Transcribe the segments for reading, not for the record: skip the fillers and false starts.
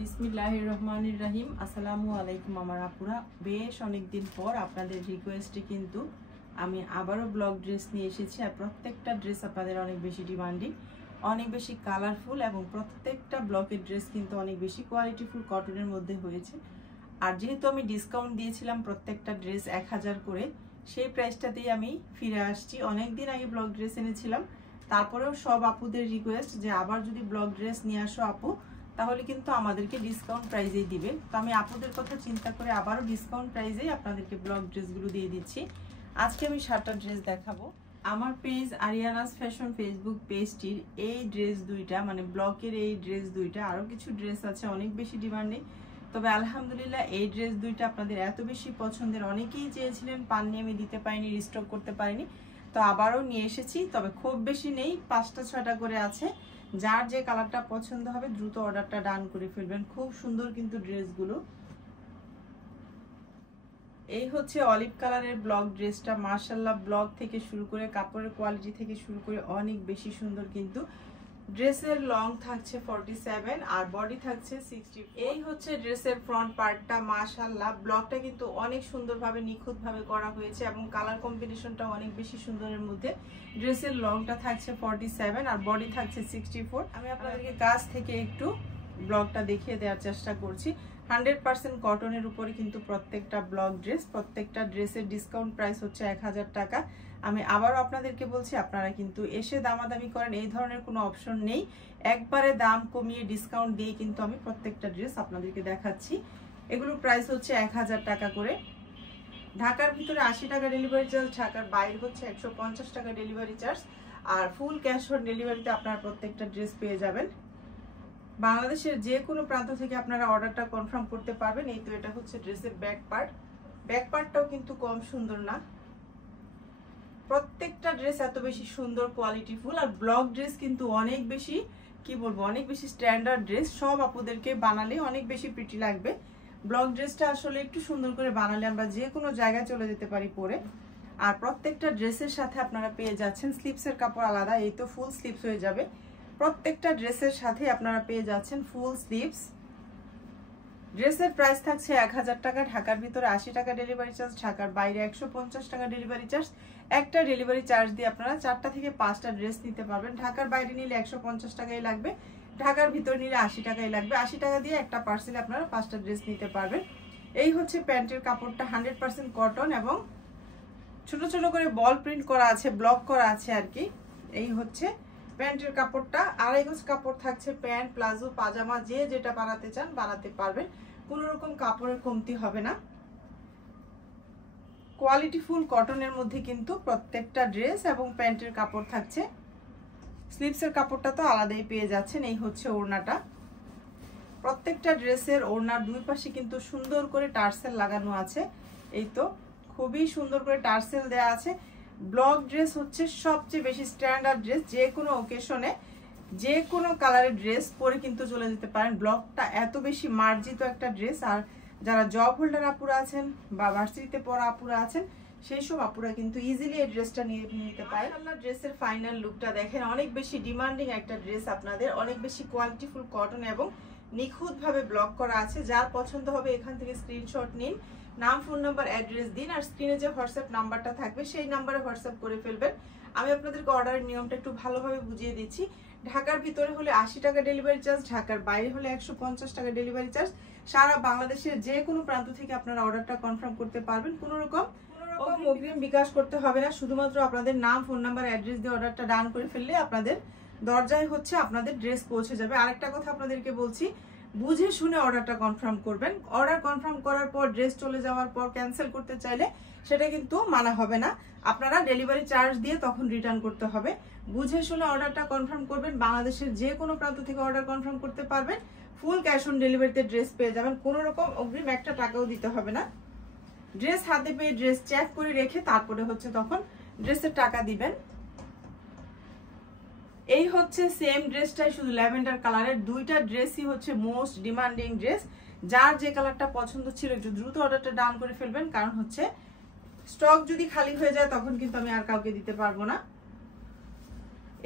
বিসমিল্লাহির রহমানির রহিম। আসসালামু আলাইকুম আমার আপুরা। বেশ অনেকদিন পর আপনাদের রিকোয়েস্টে কিন্তু আমি আবারও ব্লক ড্রেস নিয়ে এসেছি। আর প্রত্যেকটা ড্রেস আপনাদের অনেক বেশি ডিমান্ডিং, অনেক বেশি কালারফুল এবং প্রত্যেকটা ব্লকের ড্রেস কিন্তু অনেক বেশি কোয়ালিটিফুল কটনের মধ্যে হয়েছে। আর যেহেতু আমি ডিসকাউন্ট দিয়েছিলাম প্রত্যেকটা ড্রেস 1000 করে, সেই প্রাইসটাতেই আমি ফিরে আসছি। অনেক দিন আগে ব্লক ড্রেস এনেছিলাম, তারপরেও সব আপুদের রিকোয়েস্ট যে আবার যদি ব্লক ড্রেস নিয়ে আসো আপু, তাহলে কিন্তু আমাদেরকে ডিসকাউন্ট প্রাইজেই দিবে। তো আমি আপুদের কথা চিন্তা করে আবারও ডিসকাউন্ট প্রাইজেই আপনাদেরকে ব্লক ড্রেসগুলো দিয়ে দিচ্ছি। আজকে আমি 7টা ড্রেস দেখাবো। আমার পেজ আরিয়ানাস ফ্যাশন ফেসবুক পেজটির এই ড্রেস দুইটা, মানে ব্লকের এই ড্রেস দুইটা, আরও কিছু ড্রেস আছে অনেক বেশি ডিমান্ডিং, তবে আলহামদুলিল্লাহ এই ড্রেস দুইটা আপনাদের এত বেশি পছন্দের, অনেকেই চেয়েছিলেন, পাননি, আমি দিতে পারিনি, রিস্টক করতে পারিনি, তো আবারও নিয়ে এসেছি। তবে খুব বেশি নেই, 5টা 6টা করে আছে। যার যে কালারটা পছন্দ হবে দ্রুত অর্ডারটা ডান করে ফেলবেন। খুব সুন্দর কিন্তু ড্রেসগুলো। এই হচ্ছে অলিভ কালারের ব্লক ড্রেসটা, মাশাআল্লাহ ব্লক থেকে শুরু করে কাপড়ের কোয়ালিটি থেকে শুরু করে অনেক বেশি সুন্দর। কিন্তু ড্রেসের লং থাকছে 47 আর বডি থাকছে 60। এই হচ্ছে ড্রেসের ফ্রন্ট পার্টটা, মাশাআল্লাহ ব্লকটা কিন্তু অনেক সুন্দরভাবে নিখুঁতভাবে করা হয়েছে এবং কালার কম্বিনেশনটা অনেক বেশি সুন্দরের মধ্যে। ড্রেসের লংটা থাকছে 47 আর বডি থাকছে 64। আমি আপনাদেরকে কাছ থেকে একটু ব্লকটা দেখিয়ে দেওয়ার চেষ্টা করছি। 100% কটনের উপরে কিন্তু প্রত্যেকটা ব্লক ড্রেস, প্রত্যেকটা ড্রেসের ডিসকাউন্ট প্রাইস হচ্ছে 1000 টাকা। আমি আবারও আপনাদেরকে বলছি, আপনারা কিন্তু এসে দামাদামি করেন, এই ধরনের কোনো অপশন নেই। একবারে দাম কমিয়ে ডিসকাউন্ট দিয়ে কিন্তু আমি প্রত্যেকটা ড্রেস আপনাদেরকে দেখাচ্ছি। এগুলোর প্রাইস হচ্ছে 1000 টাকা করে। ঢাকার ভিতরে 80 টাকা ডেলিভারি চার্জ, ঢাকার বাইরে হচ্ছে 150 টাকা ডেলিভারি চার্জ। আর ফুল ক্যাশ অন ডেলিভারিতে আপনারা প্রত্যেকটা ড্রেস পেয়ে যাবেন। বাংলাদেশের যে কোনো প্রান্ত থেকে আপনারা অর্ডারটা কনফার্ম করতে পারবেন। এই তো এটা হচ্ছে ড্রেসের ব্যাক পার্ট। ব্যাক পার্টটাও কিন্তু কম সুন্দর না, প্রত্যেকটা ড্রেস এত বেশি সুন্দর কোয়ালিটিফুল। আর ব্লক ড্রেস কিন্তু অনেক বেশি, কি বলবো, অনেক বেশি স্ট্যান্ডার্ড ড্রেস। সব আপুদেরকে বানালে অনেক বেশি প্রিটি লাগবে। ব্লক ড্রেসটা আসলে একটু সুন্দর করে বানালে আমরা যে কোনো জায়গায় চলে যেতে পারি পরে। আর প্রত্যেকটা ড্রেসের সাথে আপনারা পেয়ে যাচ্ছেন স্লিপসের কাপড় আলাদা, এই তো ফুল স্লিপস হয়ে যাবে। প্রত্যেকটা ড্রেসের সাথে আপনারা পেয়ে যাচ্ছেন ফুল স্লিপস। ড্রেসের প্রাইস থাকছে 1000 টাকা। ঢাকার ভিতরে 80 টাকা ডেলিভারি চার্জ, ঢাকার বাইরে 150 টাকা ডেলিভারি চার্জ। একটা ডেলিভারি চার্জ দিয়ে আপনারা 4টা থেকে 5টা ড্রেস নিতে পারবেন। ঢাকার বাইরে নিলে 150 টাকাই লাগবে, ঢাকার ভিতরে নিলে 80 টাকাই লাগবে। 80 টাকা দিয়ে একটা পার্সেলে আপনারা 5টা ড্রেস নিতে পারবেন। এই হচ্ছে প্যান্টের কাপড়টা, 100% কটন এবং ছোট ছোট করে বল প্রিন্ট করা আছে, ব্লক করা আছে আর কি। এই হচ্ছে প্যান্টের কাপড়টা। আড়াই গজ কাপড় থাকছে। প্যান্ট, প্লাজো, পাজামা যে যেটা বানাতে চান বানাতে পারবেন, কোনো রকম কাপড়ের কমতি হবে না। কোয়ালিটিফুল কটনের মধ্যে কিন্তু প্রত্যেকটা ড্রেস এবং প্যান্টের কাপড় থাকছে। স্লিপসের কাপড়টা তো আলাদাই পেয়ে যাচ্ছেন। এই হচ্ছে ওড়নাটা। প্রত্যেকটা ড্রেসের ওড়নার দুই পাশে কিন্তু সুন্দর করে টার্সেল লাগানো আছে। এই তো খুবই সুন্দর করে টার্সেল দেওয়া আছে। ব্লক ড্রেস হচ্ছে সবচেয়ে বেশি স্ট্যান্ডার্ড ড্রেস, যে কোনো ওকেশনে যে কোনো কালারের ড্রেস পরে কিন্তু চলে যেতে পারেন। ব্লকটা এত বেশি মার্জিত একটা ড্রেস। আর যারা জব হোল্ডার আপুরা আছেন বা ভার্সিটিতে পড়া আপুরা আছেন, সেই সব আপুরা কিন্তু ইজিলি এই ড্রেসটা নিয়ে নিতে পারেন। ড্রেসের ফাইনাল লুকটা দেখেন, অনেক বেশি ডিমান্ডিং একটা ড্রেস আপনাদের, অনেক বেশি কোয়ালিটিফুল কটন এবং নিখুঁতভাবে ব্লক করা আছে। যার পছন্দ হবে এখান থেকে স্ক্রিনশট নিন, নাম, ফোন নাম্বার, অ্যাড্রেস দিন, আর স্ক্রিনে যে হোয়াটসঅ্যাপ নাম্বারটা থাকবে সেই নাম্বারে হোয়াটসঅ্যাপ করে ফেলবেন। আমি আপনাদেরকে অর্ডারের নিয়মটা একটু ভালোভাবে বুঝিয়ে দিচ্ছি। ঢাকার ভিতরে হলে 80 টাকা ডেলিভারি চার্জ, ঢাকার বাইরে হলে 150 টাকা ডেলিভারি চার্জ। সারা বাংলাদেশের যে কোনো প্রান্ত থেকে আপনারা অর্ডারটা কনফার্ম করতে পারবেন। কোনো রকম অগ্রিম বিকাশ করতে হবে না, শুধুমাত্র আপনাদের নাম, ফোন নাম্বার, অ্যাড্রেস দিয়ে অর্ডারটা ডান করে ফেললে আপনাদের দরজায় হচ্ছে আপনাদের ড্রেস পৌঁছে যাবে। আরেকটা কথা আপনাদেরকে বলছি, বুঝে শুনে অর্ডারটা কনফার্ম করবেন। অর্ডার কনফার্ম করার পর ড্রেস চলে যাওয়ার পর ক্যান্সেল করতে চাইলে সেটা কিন্তু মানা হবে না, আপনারা ডেলিভারি চার্জ দিয়ে তখন রিটার্ন করতে হবে। বুঝে শুনে অর্ডারটা কনফার্ম করবেন। বাংলাদেশের যে কোনো প্রান্ত থেকে অর্ডার কনফার্ম করতে পারবেন। ফুল ক্যাশ অন ডেলিভারিতে ড্রেস পেয়ে যাবেন, কোনো রকম অগ্রিম একটা টাকাও দিতে হবে না। ড্রেস হাতে পেয়ে ড্রেস চেক করে রেখে তারপরে হচ্ছে তখন ড্রেসের টাকা দিবেন। এই হচ্ছে সেম ড্রেসটাই, শুধু ল্যাভেন্ডার কালারের। দুইটা ড্রেসই হচ্ছে মোস্ট ডিমান্ডিং ড্রেস। যার যে কালারটা পছন্দ ছিল একটু দ্রুত অর্ডারটা ডাউন করে ফেলবেন, কারণ হচ্ছে স্টক যদি খালি হয়ে যায় তখন কিন্তু আমি আর কাউকে দিতে পারবো না।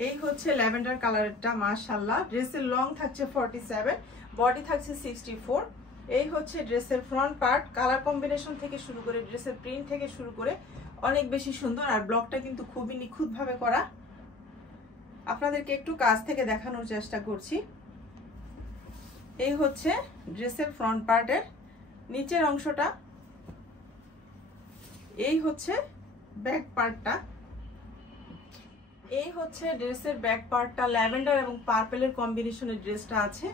এই হচ্ছে ল্যাভেন্ডার কালারটা, মাশাআল্লাহ। ড্রেসের লং থাকছে 47, বডি থাকছে 64। এই হচ্ছে ড্রেসের ফ্রন্ট পার্ট। কালার কম্বিনেশন থেকে শুরু করে ড্রেসের প্রিন্ট থেকে শুরু করে অনেক বেশি সুন্দর। আর ব্লকটা কিন্তু খুবই নিখুঁতভাবে করা। আপনাদেরকে একটু কাছ থেকে দেখানোর চেষ্টা করছি। এই হচ্ছে ড্রেসের ফ্রন্ট পার্টের নিচের অংশটা। এই হচ্ছে ব্যাক পার্টটা। এই হচ্ছে ড্রেসের ব্যাক পার্টটা। ল্যাভেন্ডার এবং পার্পেলের কম্বিনেশনের ড্রেসটা আছে।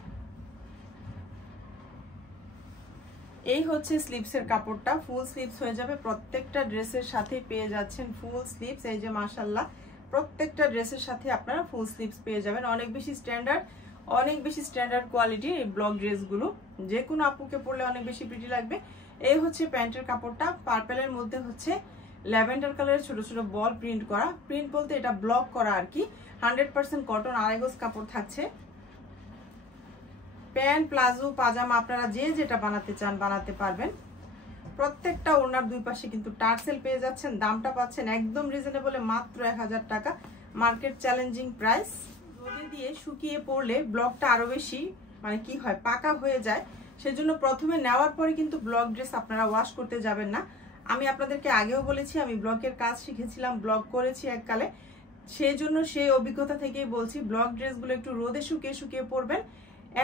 এই হচ্ছে স্লিভসের কাপড়টা। ফুল স্লিভস হয়ে যাবে। প্রত্যেকটা ড্রেসের সাথে পেয়ে যাচ্ছেন ফুল স্লিভস। এই যে মাশাআল্লাহ, প্রত্যেকটা ড্রেসের সাথে আপনারা ফুল স্লিভস পেয়ে যাবেন। অনেক বেশি স্ট্যান্ডার্ড কোয়ালিটির এই ব্লক ড্রেসগুলো যে কোনো আপুকে পরলে অনেক বেশি প্রিটি লাগবে। এই হচ্ছে প্যান্টের কাপড়টা। পার্পেলের মধ্যে হচ্ছে ল্যাভেন্ডার কালারের ছোট ছোট বল প্রিন্ট করা। প্রিন্ট বলতে এটা ব্লক করা আর কি। 100% কটন, আড়াই গজ কাপড় থাকছে। প্যান্ট, প্লাজো, পাজামা আপনারা যে যেটা বানাতে চান বানাতে পারবেন। প্রত্যেকটা ওড়নার দুই পাশে কিন্তু টার্সেল পেয়ে যাচ্ছেন। দামটা পাচ্ছেন একদম রিজনেবলে, মাত্র 1000 টাকা। Market challenging price. রোদে দিয়ে শুকিয়ে পড়লে ব্লকটা আরো বেশি মানে কি হয়, পাকা হয়ে যায়। সেজন্য প্রথমে নেওয়ার পরে কিন্তু ব্লক ড্রেস আপনারা ওয়াশ করতে যাবেন না। আমি আপনাদেরকে আগেও বলেছি, আমি ব্লকের কাজ শিখেছিলাম, ব্লক করেছি এককালে। সেই জন্য সেই অভিজ্ঞতা থেকেই বলছি, ব্লক ড্রেসগুলো একটু রোদে শুকিয়ে শুকিয়ে পরবেন।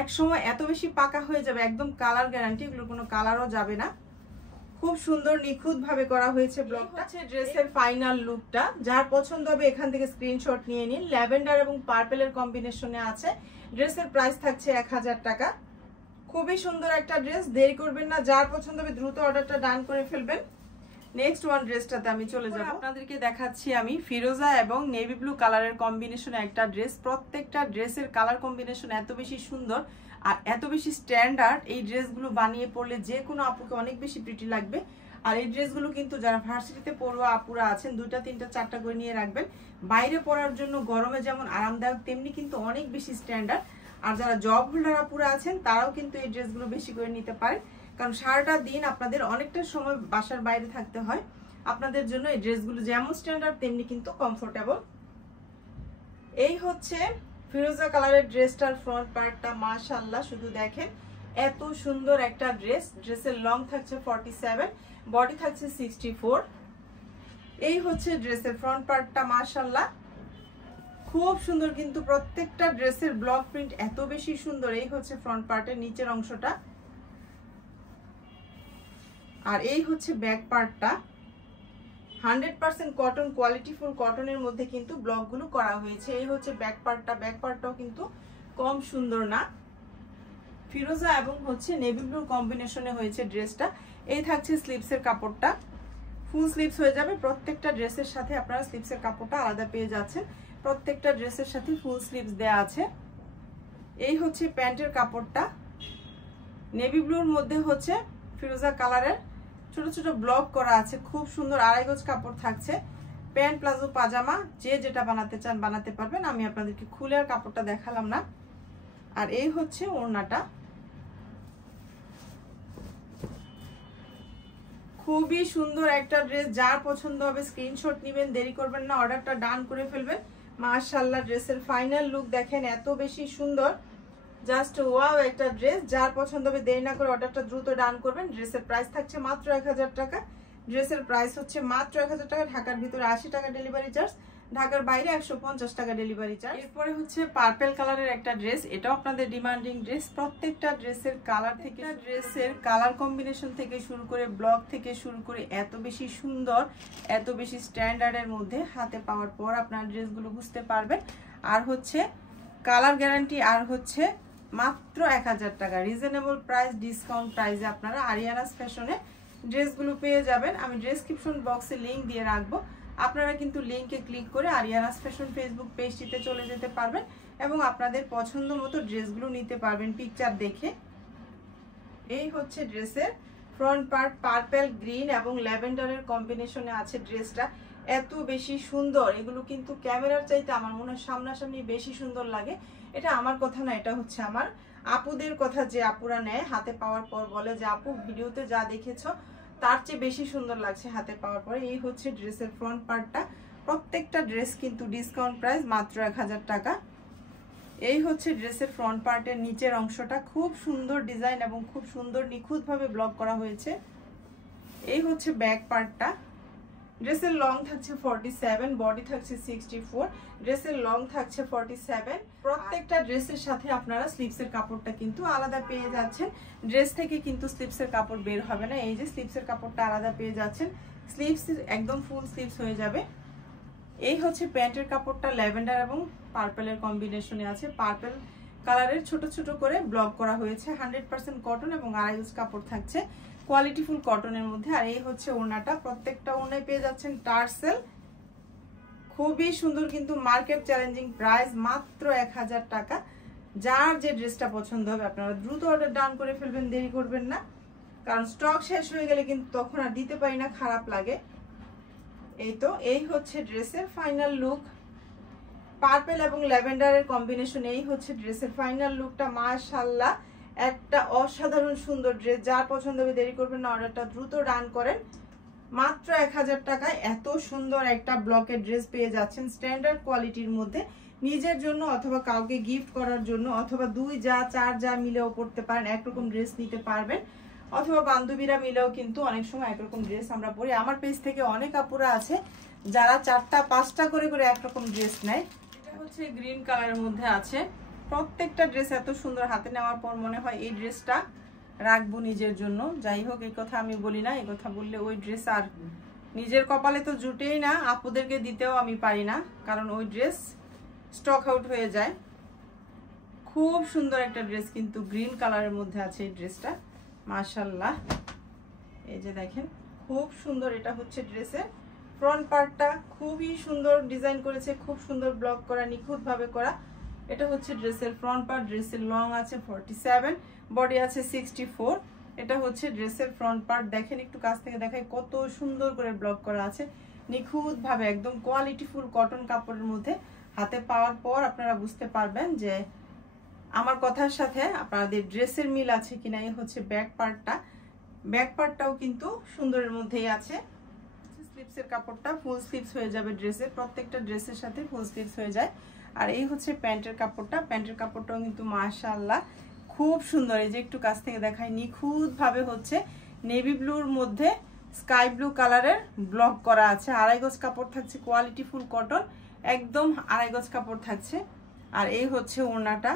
এক সময় এত বেশি পাকা হয়ে যাবে, একদম কালার গ্যারান্টি, এগুলো কোনো কালারও যাবে না। খুব সুন্দর নিখুঁত ভাবে করা হয়েছে ব্লকটা। ড্রেসের ফাইনাল লুকটা। যার পছন্দ হবে এখান থেকে স্ক্রিনশট নিয়ে নিন। ল্যাভেন্ডার এবং পার্পেলের কম্বিনেশনে আছে। ড্রেসের প্রাইস থাকছে 1000 টাকা। খুবই সুন্দর একটা ড্রেস, দেরি করবেন না। যার পছন্দ হবে দ্রুত অর্ডারটা ডান করে ফেলবেন। নেক্সট ওয়ান ড্রেসটাতে আমি চলে যাব। আপনাদেরকে দেখাচ্ছি আমি ফিরোজা এবং নেভি ব্লু কালারের কম্বিনেশনে একটা ড্রেস। প্রত্যেকটা ড্রেসের কালার কম্বিনেশন এত বেশি সুন্দর আর এত বেশি স্ট্যান্ডার্ড। এই ড্রেসগুলো বানিয়ে পরলে যে কোনো আপুকে অনেক বেশি প্রিটি লাগবে। আর এই ড্রেসগুলো কিন্তু যারা ভার্সিটিতে পড়ুয়া আপুরা আছেন, 2টা 3টা 4টা করে নিয়ে রাখবেন। বাইরে পরার জন্য গরমে যেমন আরামদায়ক, তেমনি কিন্তু অনেক বেশি স্ট্যান্ডার্ড। আর যারা জব হোল্ডার আপুরা আছেন তারাও কিন্তু এই ড্রেসগুলো বেশি করে নিতে পারেন, কারণ সারাটা দিন আপনাদের অনেকটা সময় বাসার বাইরে থাকতে হয়। আপনাদের জন্য এই ড্রেসগুলো যেমন স্ট্যান্ডার্ড তেমনি কিন্তু কমফোর্টেবল। এই হচ্ছে ফিরোজা কালারের ড্রেসটার ফ্রন্ট পার্টটা। মাশাআল্লাহ, শুধু দেখেন এত সুন্দর একটা ড্রেস। ড্রেসের লং থাকছে 47, বডি থাকছে 64। এই হচ্ছে ড্রেসের ফ্রন্ট পার্টটা। মাশাআল্লাহ, খুব সুন্দর কিন্তু প্রত্যেকটা ড্রেসের ব্লক প্রিন্ট এত বেশি সুন্দর। এই হচ্ছে ফ্রন্ট পার্টের নিচের অংশটা। আর এই হচ্ছে ব্যাক পার্টটা। 100% কটন, কোয়ালিটিফুল কটনের মধ্যে কিন্তু ব্লকগুলো করা হয়েছে। এই হচ্ছে ব্যাক পার্টটা। ব্যাক পার্টটাও কিন্তু কম সুন্দর না। ফিরোজা এবং হচ্ছে নেভি ব্লুর কম্বিনেশনে হয়েছে ড্রেসটা। এই থাকছে স্লিভসের কাপড়টা। ফুল স্লিভস হয়ে যাবে। প্রত্যেকটা ড্রেসের সাথে আপনারা স্লিভসের কাপড়টা আলাদা পেয়ে যাচ্ছেন। প্রত্যেকটা ড্রেসের সাথে ফুল স্লিভস দেয়া আছে। এই হচ্ছে প্যান্টের কাপড়টা। নেভি ব্লুর মধ্যে হচ্ছে ফিরোজা কালারের ছোট ছোট ব্লক করা আছে। খুব সুন্দর, আড়াই গজ কাপড় থাকছে। প্যান্ট, প্লাজো, পাজামা যে যেটা বানাতে চান বানাতে পারবেন। আমি আপনাদেরকে খুলে আর কাপড়টা দেখালাম না। আর এই হচ্ছে ওড়নাটা। খুবই সুন্দর একটা ড্রেস। যার পছন্দ হবে স্ক্রিনশট নেবেন, দেরি করবেন না, অর্ডারটা ডান করে ফেলবেন। মাশাআল্লাহ, ড্রেসের ফাইনাল লুক দেখেন, এত বেশি সুন্দর, জাস্ট ওয়াও একটা ড্রেস। যার পছন্দ হবে দেরি না করে অর্ডারটা দ্রুত ডান করবেন। ড্রেসের প্রাইস থাকছে মাত্র 1000 টাকা। ড্রেসের প্রাইস হচ্ছে মাত্র 1000 টাকা। ঢাকার ভিতরে 80 টাকা ডেলিভারি চার্জ, ঢাকার বাইরে 150 টাকা ডেলিভারি চার্জ। এরপরে হচ্ছে পার্পল কালারের একটা ড্রেস। এটাও আপনাদের ডিমান্ডিং ড্রেস। প্রত্যেকটা ড্রেসের কালার থেকে, ড্রেসের কালার কম্বিনেশন থেকে শুরু করে ব্লক থেকে শুরু করে এত বেশি সুন্দর, এত বেশি স্ট্যান্ডার্ডের মধ্যে হাতে পাওয়ার পর আপনার ড্রেসগুলো বুঝতে পারবেন। আর হচ্ছে কালার গ্যারান্টি। আর হচ্ছে মাত্র 1000 টাকা রিজনেবল প্রাইস, ডিসকাউন্ট প্রাইসে আপনারা আরিয়ানাস ফ্যাশনে ড্রেসগুলো পেয়ে যাবেন। আমি ডেসক্রিপশন বক্সে লিঙ্ক দিয়ে রাখবো। আপনারা কিন্তু লিঙ্কে ক্লিক করে আরিয়ানাস ফ্যাশন ফেসবুক পেজটিতে চলে যেতে পারবেন এবং আপনাদের পছন্দ মতো ড্রেসগুলো নিতে পারবেন পিকচার দেখে। এই হচ্ছে ড্রেসের ফ্রন্ট পার্ট। পার্পল, গ্রিন এবং ল্যাভেন্ডারের কম্বিনেশনে আছে ড্রেসটা। এত বেশি সুন্দর, এগুলো কিন্তু ক্যামেরার চাইতে আমার মনে হয় সামনাসামনি বেশি সুন্দর লাগে। এটা আমার কথা না, এটা হচ্ছে আমার আপুদের কথা, যে আপুরা নেয় হাতে পাওয়ার পর বলে যে আপু ভিডিওতে যা দেখেছো তার চেয়ে বেশি সুন্দর লাগছে হাতে পাওয়ার পরে। এই হচ্ছে ড্রেসের ফ্রন্ট পার্টটা। প্রত্যেকটা ড্রেস কিন্তু ডিসকাউন্ট প্রাইস মাত্র 1000 টাকা। এই হচ্ছে ড্রেসের ফ্রন্ট পার্টের নিচের অংশটা, খুব সুন্দর ডিজাইন এবং খুব সুন্দর নিখুঁতভাবে ব্লক করা হয়েছে। এই হচ্ছে ব্যাক পার্টটা। ড্রেসের লং থাকছে 47, বডি থাকছে 64। ড্রেসের লং থাকছে 47। প্রত্যেকটা ড্রেসের সাথে আপনারা স্লিপসের কাপড়টা কিন্তু আলাদা পেয়ে যাচ্ছেন। ড্রেস থেকে কিন্তু স্লিপসের কাপড় বের হবে না। এই যে স্লিপসের কাপড়টা আলাদা পেয়ে যাচ্ছেন, স্লিপস একদম ফুল স্লিপস হয়ে যাবে। এই হচ্ছে প্যান্টের কাপড়টা, ল্যাভেন্ডার এবং পার্পেলের কম্বিনেশনে আছে। পার্পেল কালারের ছোট ছোট করে ব্লক করা হয়েছে। 100% কটন এবং আড়াই গজ কাপড় থাকছে, কোয়ালিটিফুল কটনের মধ্যে। আর এই হচ্ছে ওড়নাটা, প্রত্যেকটা ওড়নায় পেয়ে যাচ্ছেন টার্সেল। খুবই সুন্দর, কিন্তু মার্কেট চ্যালেঞ্জিং প্রাইস মাত্র 1000 টাকা। যার যে ড্রেসটা পছন্দ হবে আপনারা দ্রুত অর্ডার ডাউন করে ফেলবেন, দেরি করবেন না, কারণ স্টক শেষ হয়ে গেলে কিন্তু তখন আর দিতে পারি না, খারাপ লাগে। এই হচ্ছে ড্রেসের ফাইনাল লুক, পার্পল এবং ল্যাভেন্ডারের কম্বিনেশন। এই হচ্ছে ড্রেসের ফাইনাল লুকটা। মাশাআল্লাহ, একটা অসাধারণ সুন্দর ড্রেস। যার পছন্দ হবে দেরি করবেন না, অর্ডারটা দ্রুত ডান করেন। মাত্র 1000 টাকায় এত সুন্দর একটা ব্লকের ড্রেস পেয়ে যাচ্ছেন স্ট্যান্ডার্ড কোয়ালিটির মধ্যে। নিজের জন্য অথবা কাউকে গিফট করার জন্য, অথবা 2 যা 4 যা মিলেও পড়তে পারেন, একরকম ড্রেস নিতে পারবেন। অথবা বান্ধবীরা মিলেও কিন্তু অনেক সময় একরকম ড্রেস আমরা পরি। আমার পেজ থেকে অনেক আপুরা আছে যারা 4টা 5টা করে করে একরকম ড্রেস নেয়। এটা হচ্ছে গ্রিন কালারের মধ্যে আছে। প্রত্যেকটা ড্রেস এত সুন্দর, হাতে নেওয়ার পর মনে হয় এই ড্রেসটা রাখবো নিজের জন্য। যাই হোক, এই কথা আমি বলি না, এই কথা বললে ওই ড্রেস আর নিজের কপালে তো জুটেই না, আপুদেরকে দিতেও আমি পারি না, কারণ ওই ড্রেস স্টক আউট হয়ে যায়। খুব সুন্দর একটা ড্রেস, কিন্তু গ্রিন কালারের মধ্যে আছে এই ড্রেসটা। মাশাআল্লাহ, এই যে দেখেন খুব সুন্দর। এটা হচ্ছে ড্রেসের ফ্রন্ট পার্টটা, খুবই সুন্দর ডিজাইন করেছে, খুব সুন্দর ব্লক করা, নিখুঁতভাবে করা। এটা হচ্ছে ড্রেসের ফ্রন্ট পার্ট। ড্রেসের লং আছে 47, বডি আছে 64। এটা হচ্ছে ড্রেসের ফ্রন্ট পার্ট। দেখেন, একটু কাছ থেকে দেখাই কত সুন্দর করে ব্লক করা আছে, নিখুঁতভাবে, একদম কোয়ালিটিফুল কটন কাপড়ের মধ্যে। হাতে পাওয়ার পর আপনারা বুঝতে পারবেন যে আমার কথার সাথে আপনাদের ড্রেসের মিল আছে কিনা। এই হচ্ছে ব্যাক পার্টটা। ব্যাক পার্টটাও কিন্তু সুন্দরের মধ্যেই আছে। স্লিপসের কাপড়টা ফুল স্লিপস হয়ে যাবে ড্রেসের, প্রত্যেকটা ড্রেসের সাথে ফুল স্লিপস হয়ে যায়। আর এই হচ্ছে প্যান্টের কাপড়টা। প্যান্টের কাপড়টাও কিন্তু মাশাআল্লাহ খুব সুন্দর। এই যে একটু কাছ থেকে দেখাই, নিখুঁতভাবে হচ্ছে নেভি ব্লুর মধ্যে স্কাই ব্লু কালারের ব্লক করা আছে। আড়াই গজ কাপড় থাকছে, কোয়ালিটিফুল কটন, একদম আড়াই গজ কাপড় থাকছে। আর এই হচ্ছে ওড়নাটা।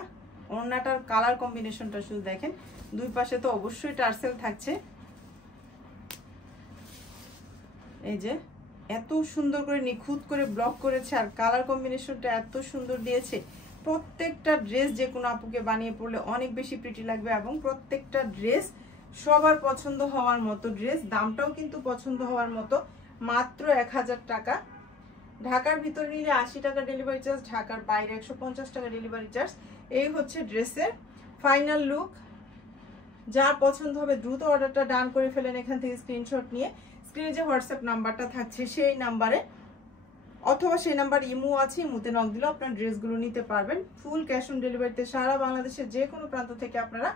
ওড়নাটার কালার কম্বিনেশনটা শুধু দেখেন, দুই পাশে তো অবশ্যই টার্সেল থাকছে। এই যে এত সুন্দর করে নিখুঁত করে ব্লক করেছে, আর কালার কম্বিনেশনটা এত সুন্দর দিয়েছে। প্রত্যেকটা ড্রেস যে কোনো আপুকে বানিয়ে পড়লে অনেক বেশি প্রিটি লাগবে, এবং প্রত্যেকটা ড্রেস সবার পছন্দ হওয়ার মতো ড্রেস। দামটাও কিন্তু পছন্দ হওয়ার মতো, মাত্র 1000 টাকা। ঢাকার ভিতর নিলে 80 টাকা ডেলিভারি চার্জ, ঢাকার বাইরে 150 টাকা ডেলিভারি চার্জ। এই হচ্ছে ড্রেসের ফাইনাল লুক। যার পছন্দ হবে দ্রুত অর্ডারটা ডান করে ফেলেন এখান থেকে স্ক্রিনশট নিয়ে। স্ক্রিনে যে হোয়াটসঅ্যাপ নাম্বারটা থাকছে সেই নাম্বারে, অথবা সেই নাম্বার ইমো আছে, ইমোতে নক দিলেও আপনার ড্রেসগুলো নিতে পারবেন। ফুল ক্যাশ অন ডেলিভারিতে সারা বাংলাদেশের যে কোনো প্রান্ত থেকে আপনারা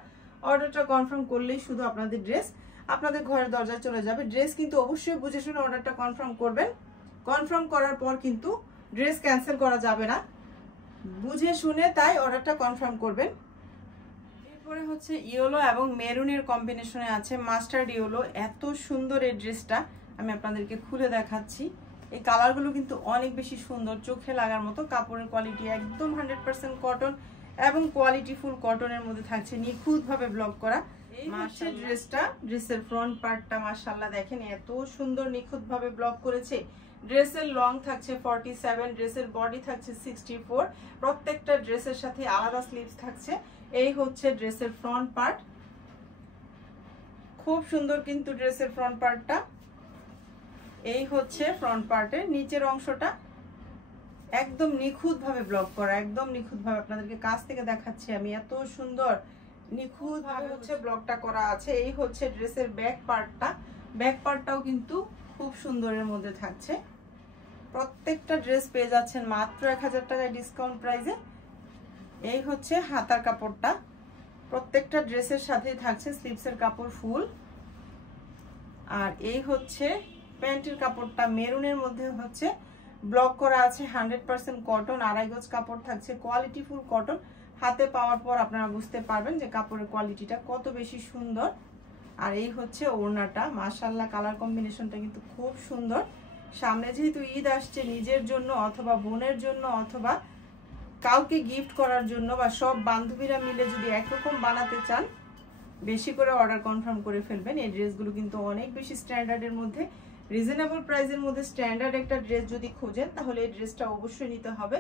অর্ডারটা কনফার্ম করলেই শুধু আপনাদের ড্রেস আপনাদের ঘরের দরজায় চলে যাবে। ড্রেস কিন্তু অবশ্যই বুঝে শুনে অর্ডারটা কনফার্ম করবেন। কনফার্ম করার পর কিন্তু ড্রেস ক্যান্সেল করা যাবে না, বুঝে শুনে তাই অর্ডারটা কনফার্ম করবেন। এরপরে হচ্ছে ইয়েলো এবং মেরুনের কম্বিনেশনে আছে, মাস্টার্ড ইয়েলো। এত সুন্দর এই ড্রেসটা, আমি আপনাদেরকে খুলে দেখাচ্ছি। এই কালারগুলো কিন্তু অনেক বেশি সুন্দর, চোখে লাগার মতো। কাপড়ের কোয়ালিটি একদম 100% কটন এবং কোয়ালিটি ফুল কটনের মধ্যে থাকছে, নিখুঁতভাবে ব্লক করা। এই হচ্ছে ড্রেসটা। ড্রেসের ফ্রন্ট পার্টটা মাশাআল্লাহ দেখেন এত সুন্দর নিখুঁতভাবে ব্লক করেছে। ড্রেসের লং থাকছে 47, ড্রেসের বডি থাকছে 64। প্রত্যেকটা ড্রেসের সাথে আলাদা স্লিভস থাকছে। এই হচ্ছে ড্রেসের ফ্রন্ট পার্ট, খুব সুন্দর কিন্তু ড্রেসের ফ্রন্ট পার্টটা। এই হচ্ছে ফ্রন্ট পার্টের নিচের অংশটা, একদম নিখুঁতভাবে ব্লক করা, একদম নিখুঁতভাবে আপনাদেরকে কাছ থেকে দেখাচ্ছি আমি। এত সুন্দর নিখুঁতভাবে হচ্ছে ব্লকটা করা আছে। এই হচ্ছে ড্রেসের ব্যাক পার্টটা। ব্যাক পার্টটাও কিন্তু খুব সুন্দরের মধ্যে থাকছে। প্রত্যেকটা ড্রেস পেয়ে যাচ্ছেন মাত্র 1000 টাকায় ডিসকাউন্ট প্রাইসে। এই হচ্ছে হাতার কাপড়টা। প্রত্যেকটা ড্রেসের সাথে থাকছে স্লিভসের কাপড় ফুল। আর এই হচ্ছে প্যান্টের কাপড়টা, মেরুনের মধ্যে হচ্ছে ব্লক করা আছে 100% কটন, 2.5 গজ কাপড় থাকছে, কোয়ালিটি ফুল কটন। হাতে পাওয়ার পর আপনারা বুঝতে পারবেন যে কাপড়ের কোয়ালিটিটা কত বেশি সুন্দর। আর এই হচ্ছে ওড়নাটা, মাশাআল্লাহ কালার কম্বিনেশনটা কিন্তু খুব সুন্দর। সামনে যেহেতু ঈদ আসছে, নিজের জন্য অথবা বোনের জন্য অথবা কাউকে গিফট করার জন্য বা সব বান্ধবীরা মিলে যদি একরকম বানাতে চান, বেশি করে অর্ডার কনফার্ম করে ফেলবেন। এই ড্রেসগুলো কিন্তু অনেক বেশি স্ট্যান্ডার্ডের মধ্যে, রিজনেবল প্রাইসের মধ্যে স্ট্যান্ডার্ড একটা ড্রেস যদি খোঁজেন তাহলে এই ড্রেসটা অবশ্যই নিতে হবে।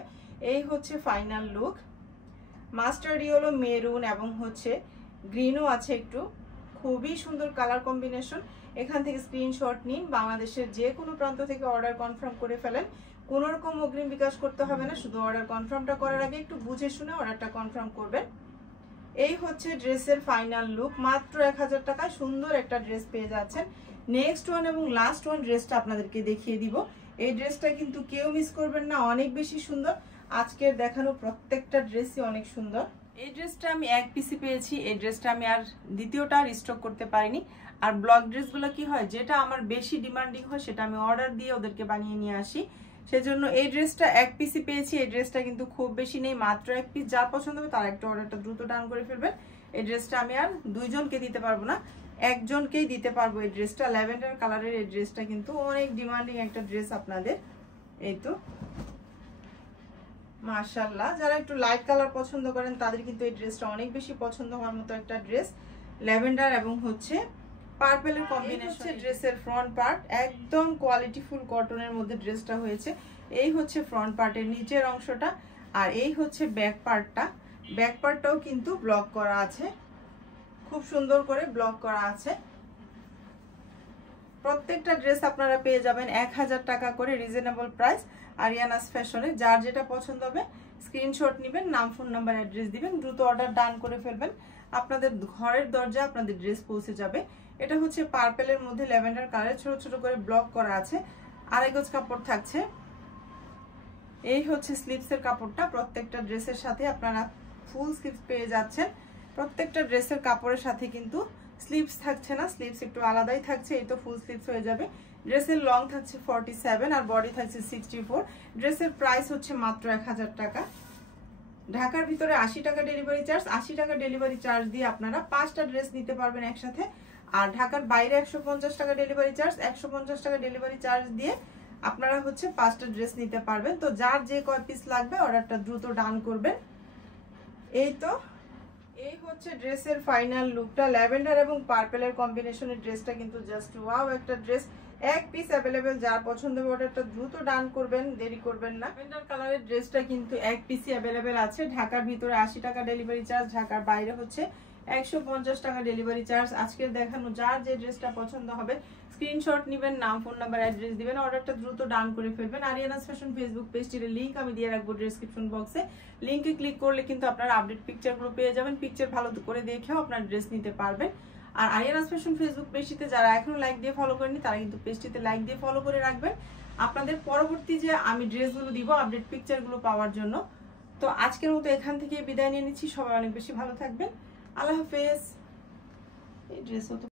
এই হচ্ছে final look. Mustard yellow, maroon এবং হচ্ছে গ্রিনও আছে একটু, খুবই সুন্দর কালার কম্বিনেশন। এখান থেকে স্ক্রিনশট নিন, বাংলাদেশের যে কোনো প্রান্ত থেকে অর্ডার কনফার্ম করে ফেলেন। কোনো রকম অগ্রিম বিকাশ করতে হবে না, শুধু অর্ডার কনফার্মটা করার আগে একটু বুঝে শুনে অর্ডারটা কনফার্ম করবেন। এই হচ্ছে ড্রেসের ফাইনাল লুক। মাত্র 1000 টাকায় সুন্দর একটা ড্রেস পেয়ে যাচ্ছেন। নেক্সট ওয়ান এবং লাস্ট ওয়ান ড্রেসটা আপনাদেরকে দেখিয়ে দিব। এই ড্রেসটা কিন্তু কেউ মিস করবেন না, অনেক বেশি সুন্দর। আজকের দেখানো প্রত্যেকটা ড্রেসই অনেক সুন্দর। এই ড্রেসটা আমি এক পিসি পেয়েছি, এই ড্রেসটা আমি আর দ্বিতীয়টা রিস্টক করতে পারিনি। আর ব্লক ড্রেসগুলো কি হয়, যেটা আমার বেশি ডিমান্ডিং হয় সেটা আমি অর্ডার দিয়ে ওদেরকে বানিয়ে নিয়ে আসি, সেজন্য এই ড্রেসটা এক পিসি পেয়েছি। এই ড্রেসটা কিন্তু খুব বেশি নেই, মাত্র এক পিস। যার পছন্দ হবে তার একটা অর্ডারটা দ্রুত ডান করে ফেলবেন। এই ড্রেসটা আমি আর দুইজনকে দিতে পারবো না, একজনকেই দিতে পারবো। এই ড্রেসটা ল্যাভেন্ডার কালারের, এই ড্রেসটা কিন্তু অনেক ডিমান্ডিং একটা ড্রেস আপনাদের। এই তো মাশাআল্লাহ, যারা একটু লাইট কালার পছন্দ করেন তাদের কিন্তু এই ড্রেসটা অনেক বেশি পছন্দ হওয়ার মতো একটা ড্রেস। ল্যাভেন্ডার এবং হচ্ছে পার্পেলের কম্বিনেশন ড্রেসের ফ্রন্ট পার্ট, একদম কোয়ালিটি ফুল কটনের মধ্যে ড্রেসটা হয়েছে। এই হচ্ছে ফ্রন্ট পার্টের নিচের অংশটা, আর এই হচ্ছে ব্যাক পার্টটা। ব্যাক পার্টটাও কিন্তু ব্লক করা আছে, খুব সুন্দর করে ব্লক করা আছে। প্রত্যেকটা ড্রেস আপনারা পেয়ে যাবেন 1000 টাকা করে, রিজনেবল প্রাইস আরিয়ানাস ফ্যাশনে। যার যেটা পছন্দ হবে স্ক্রিনশট নেবেন, নাম, ফোন নাম্বার, অ্যাড্রেস দিবেন, দ্রুত অর্ডার ডান করে ফেলবেন। আপনাদের ঘরের দরজা আপনাদের ড্রেস পৌঁছে যাবে। এটা হচ্ছে পার্পেলের মধ্যে ল্যাভেন্ডার কালারে ছোট ছোট করে ব্লক করা আছে, 2.5 গজ কাপড় থাকছে। এই হচ্ছে স্লিভসের কাপড়টা, প্রত্যেকটা ড্রেসের সাথে আপনারা ফুল স্লিভস পেয়ে যাচ্ছেন। প্রত্যেকটা ড্রেসের কাপড়ের সাথে কিন্তু স্লিভস থাকছে না, স্লিভস একটু আলাদাই থাকছে। এই তো ফুল স্লিভস হয়ে যাবে। ড্রেসের লং থাকছে 47 আর বডি থাকছে 64। ড্রেসের প্রাইস হচ্ছে মাত্র 1000 টাকা। ঢাকার ভিতরে 80 টাকা ডেলিভারি চার্জ, 80 টাকা ডেলিভারি চার্জ দিয়ে আপনারা 5টা ড্রেস নিতে পারবেন একসাথে। আর ঢাকার বাইরে 150 টাকা ডেলিভারি চার্জ, 150 টাকা ডেলিভারি চার্জ দিয়ে আপনারা হচ্ছে 5টা ড্রেস নিতে পারবেন। তো যার যে কয় পিস লাগবে অর্ডারটা দ্রুত ডান করবেন। এই তো এই হচ্ছে ড্রেসের ফাইনাল লুকটা। ল্যাভেন্ডার এবং পার্পেলের কম্বিনেশনের ড্রেসটা কিন্তু জাস্ট ওয়াও একটা ড্রেস। এক পিস অ্যাভেলেবেল, যার পছন্দ হবে অর্ডারটা দ্রুত ডান করবেন, দেরি করবেন না। ল্যাভেন্ডার কালারের ড্রেসটা কিন্তু এক পিসই অ্যাভেলেবেল আছে। ঢাকার ভিতরে 80 টাকা ডেলিভারি চার্জ, ঢাকার বাইরে হচ্ছে 150 টাকা ডেলিভারি চার্জ। আজকের দেখানো যার যে ড্রেসটা পছন্দ হবে স্ক্রিনশট নেবেন, নাম, ফোন নাম্বার, অ্যাড্রেস দিবেন, অর্ডারটা দ্রুত ডান করে ফেলবেন। আরিয়ানাস ফ্যাশন ফেসবুক পেজটির লিংক আমি দিয়ে রাখবো ডেসক্রিপশন বক্সে। লিংকে ক্লিক করলে কিন্তু আপনারা আপডেট পিকচারগুলো পেয়ে যাবেন, পিকচার ভালো করে দেখেও আপনার ড্রেস নিতে পারবেন। আর আরিয়ানাস ফ্যাশন ফেসবুক পেজটিতে যারা এখনো লাইক দিয়ে ফলো করেনি তারা কিন্তু পেজটিতে লাইক দিয়ে ফলো করে রাখবেন, আপনাদের পরবর্তী যে আমি ড্রেসগুলো দিব আপডেট পিকচারগুলো পাওয়ার জন্য। তো আজকের মতো এখান থেকে বিদায় নিয়ে নিচ্ছি। সবাই অনেক বেশি ভালো থাকবেন, আল্লাহ হাফেজ। এই ড্রেস